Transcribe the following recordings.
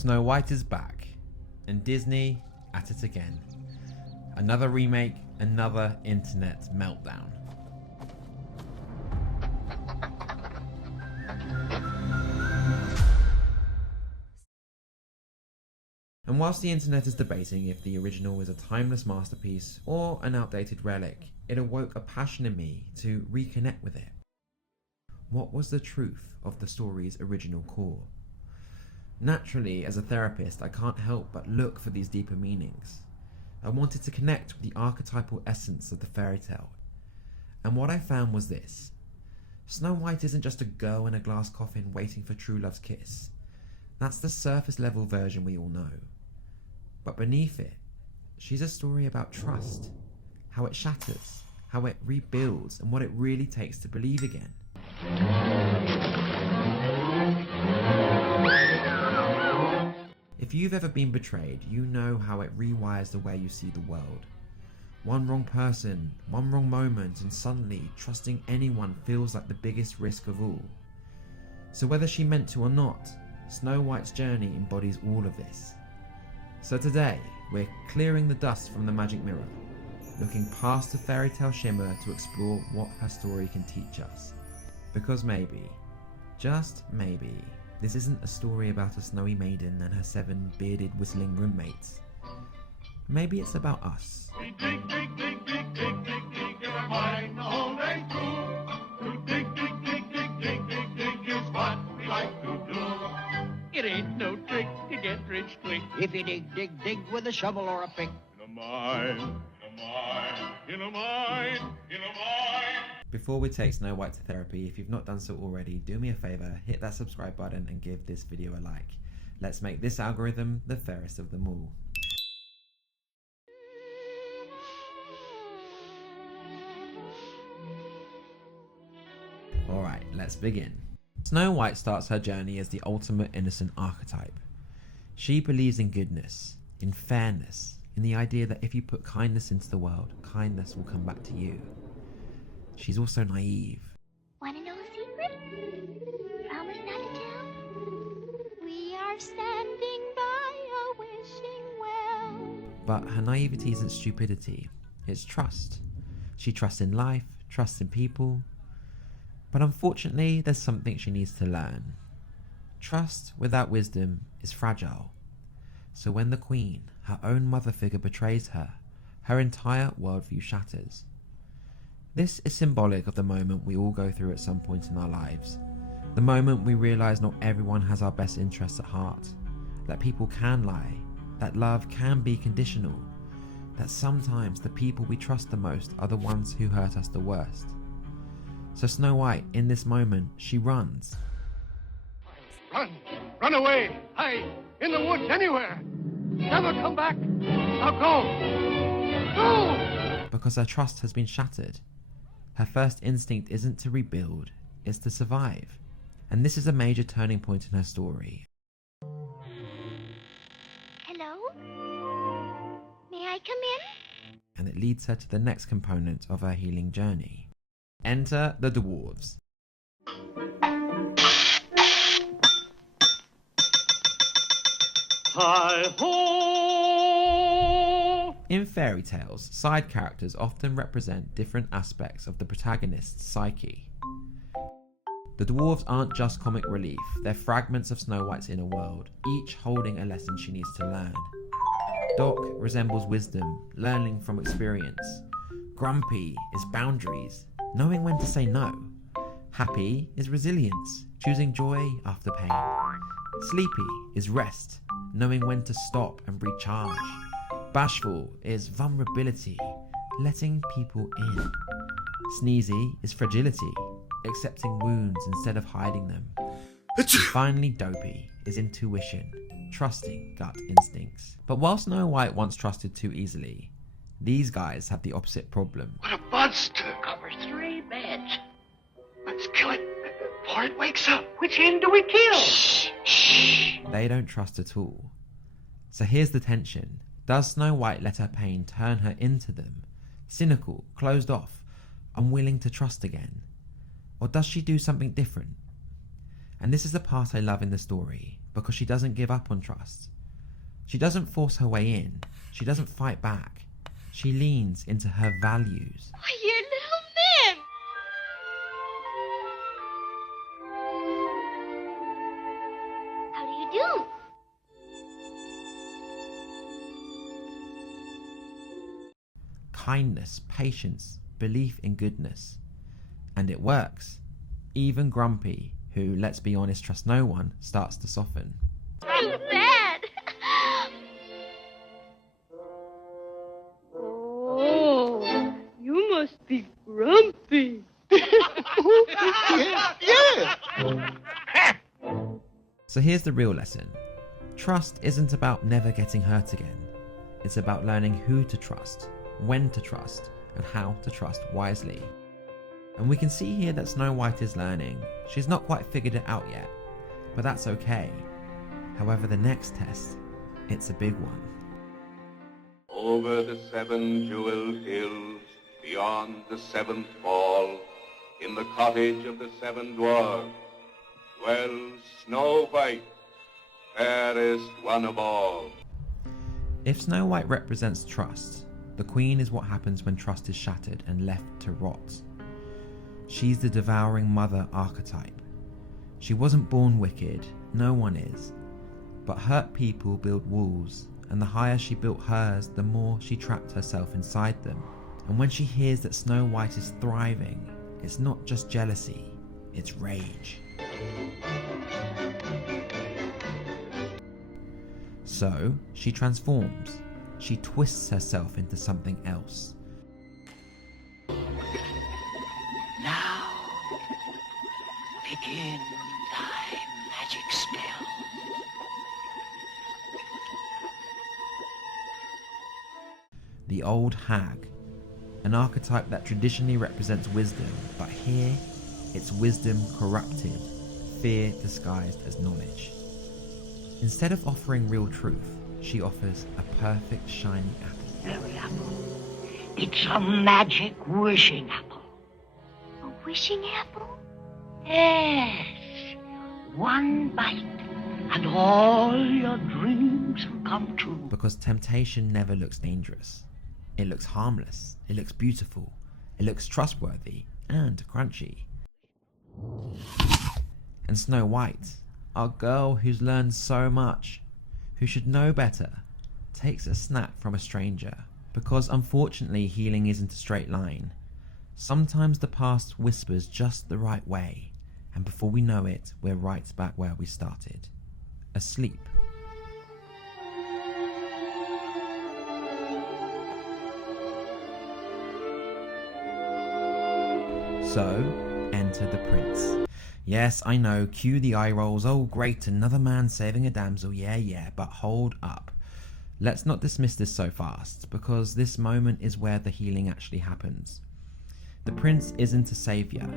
Snow White is back, and Disney at it again. Another remake, another internet meltdown. And whilst the internet is debating if the original is a timeless masterpiece or an outdated relic, it awoke a passion in me to reconnect with it. What was the truth of the story's original core? Naturally, as a therapist, I can't help but look for these deeper meanings. I wanted to connect with the archetypal essence of the fairy tale. And what I found was this. Snow White isn't just a girl in a glass coffin waiting for true love's kiss. That's the surface level version we all know. But beneath it, she's a story about trust, how it shatters, how it rebuilds, and what it really takes to believe again. If you've ever been betrayed, you know how it rewires the way you see the world. One wrong person, one wrong moment, and suddenly trusting anyone feels like the biggest risk of all. So whether she meant to or not, Snow White's journey embodies all of this. So today, we're clearing the dust from the magic mirror, looking past the fairy tale shimmer to explore what her story can teach us. Because maybe, just maybe, this isn't a story about a snowy maiden and her 7 bearded whistling roommates. Maybe it's about us. We dig, dig, dig, dig, dig, dig, dig in our mind the whole day through. To dig, dig, dig, dig, dig, dig, dig is what we like to do. It ain't no trick to get rich quick if you dig, dig, dig with a shovel or a pick. In a mine, in a mine, in a mine, in a mine. Before we take Snow White to therapy, if you've not done so already, do me a favour, hit that subscribe button and give this video a like. Let's make this algorithm the fairest of them all. Alright, let's begin. Snow White starts her journey as the ultimate innocent archetype. She believes in goodness, in fairness, in the idea that if you put kindness into the world, kindness will come back to you. She's also naive. Want to know a secret? Promise not to tell? We are standing by a wishing well. But her naivety isn't stupidity, it's trust. She trusts in life, trusts in people. But unfortunately, there's something she needs to learn. Trust without wisdom is fragile. So when the Queen, her own mother figure, betrays her, her entire worldview shatters. This is symbolic of the moment we all go through at some point in our lives. The moment we realise not everyone has our best interests at heart, that people can lie, that love can be conditional, that sometimes the people we trust the most are the ones who hurt us the worst. So Snow White, in this moment, she runs. Run! Run away! Hide! In the woods, anywhere! Never come back! Now go! Go! Because her trust has been shattered. Her first instinct isn't to rebuild, it's to survive. And this is a major turning point in her story. Hello? May I come in? And it leads her to the next component of her healing journey. Enter the Dwarfs. Hi-ho! In fairy tales, side characters often represent different aspects of the protagonist's psyche. The dwarves aren't just comic relief, they're fragments of Snow White's inner world, each holding a lesson she needs to learn. Doc resembles wisdom, learning from experience. Grumpy is boundaries, knowing when to say no. Happy is resilience, choosing joy after pain. Sleepy is rest, knowing when to stop and recharge. Bashful is vulnerability, letting people in. Sneezy is fragility, accepting wounds instead of hiding them. And finally, Dopey is intuition, trusting gut instincts. But while Snow White once trusted too easily, these guys have the opposite problem. What a monster! Cover 3 beds. Let's kill it before it wakes up. Which end do we kill? Shh! Shh! They don't trust at all. So here's the tension. Does Snow White let her pain turn her into them? Cynical, closed off, unwilling to trust again? Or does she do something different? And this is the part I love in the story. because she doesn't give up on trust. She doesn't force her way in. She doesn't fight back. She leans into her values. Why, you're little men! How do you do? Kindness, patience, belief in goodness. And it works. Even Grumpy, who, let's be honest, trusts no one, starts to soften. Too bad! Oh, you must be grumpy. So here's the real lesson. Trust isn't about never getting hurt again. It's about learning who to trust, when to trust, and how to trust wisely. And we can see here that Snow White is learning. She's not quite figured it out yet, but that's okay. However, the next test, it's a big one. Over the 7 jeweled hills, beyond the 7th fall, in the cottage of the 7 dwarfs, dwells Snow White, fairest one of all. If Snow White represents trust, the queen is what happens when trust is shattered and left to rot. She's the devouring mother archetype. She wasn't born wicked, no one is. But hurt people build walls, and the higher she built hers, the more she trapped herself inside them. And when she hears that Snow White is thriving, it's not just jealousy, it's rage. So, she transforms. She twists herself into something else. Now, begin thy magic spell. The old hag, an archetype that traditionally represents wisdom, but here it's wisdom corrupted, fear disguised as knowledge. Instead of offering real truth, she offers a perfect shiny apple. Very apple. It's a magic wishing apple. A wishing apple? Yes. One bite, and all your dreams will come true. Because temptation never looks dangerous. It looks harmless, it looks beautiful, it looks trustworthy and crunchy. And Snow White, our girl who's learned so much, who should know better, takes a snack from a stranger. Because unfortunately healing isn't a straight line. Sometimes the past whispers just the right way, and before we know it, we're right back where we started. Asleep. So, enter the prince. Yes, I know, cue the eye rolls. Oh great, another man saving a damsel, yeah, but hold up. Let's not dismiss this so fast, because this moment is where the healing actually happens. The prince isn't a saviour.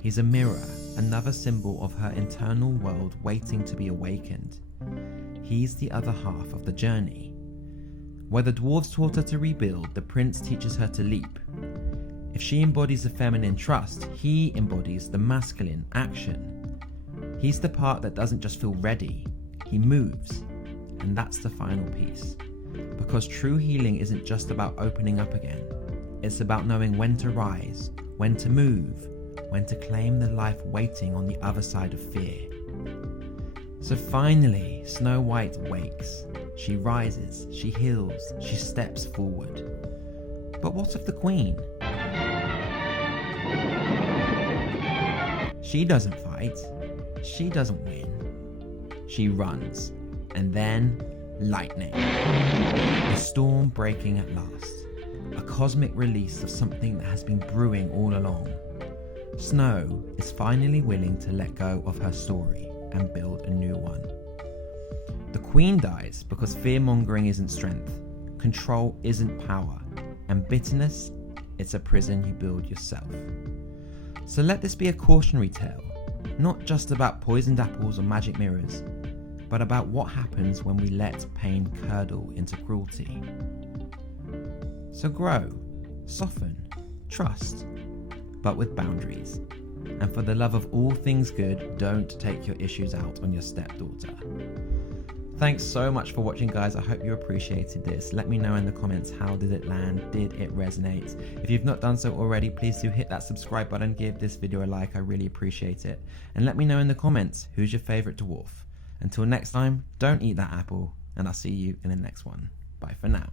He's a mirror, another symbol of her internal world waiting to be awakened. He's the other half of the journey. Where the dwarves taught her to rebuild, the prince teaches her to leap. If she embodies the feminine trust, he embodies the masculine action. He's the part that doesn't just feel ready, he moves. And that's the final piece. Because true healing isn't just about opening up again. It's about knowing when to rise, when to move, when to claim the life waiting on the other side of fear. So finally, Snow White wakes. She rises, she heals, she steps forward. But what of the queen? She doesn't fight. She doesn't win. She runs. And then, lightning. The storm breaking at last. A cosmic release of something that has been brewing all along. Snow is finally willing to let go of her story and build a new one. The queen dies because fear-mongering isn't strength, control isn't power, and bitterness, it's a prison you build yourself. So let this be a cautionary tale, not just about poisoned apples or magic mirrors, but about what happens when we let pain curdle into cruelty. So grow, soften, trust, but with boundaries. And for the love of all things good, don't take your issues out on your stepdaughter. Thanks so much for watching, guys. I hope you appreciated this. Let me know in the comments, how did it land? Did it resonate? If you've not done so already, please do hit that subscribe button, give this video a like, I really appreciate it. And let me know in the comments, who's your favourite dwarf? Until next time, don't eat that apple, and I'll see you in the next one. Bye for now.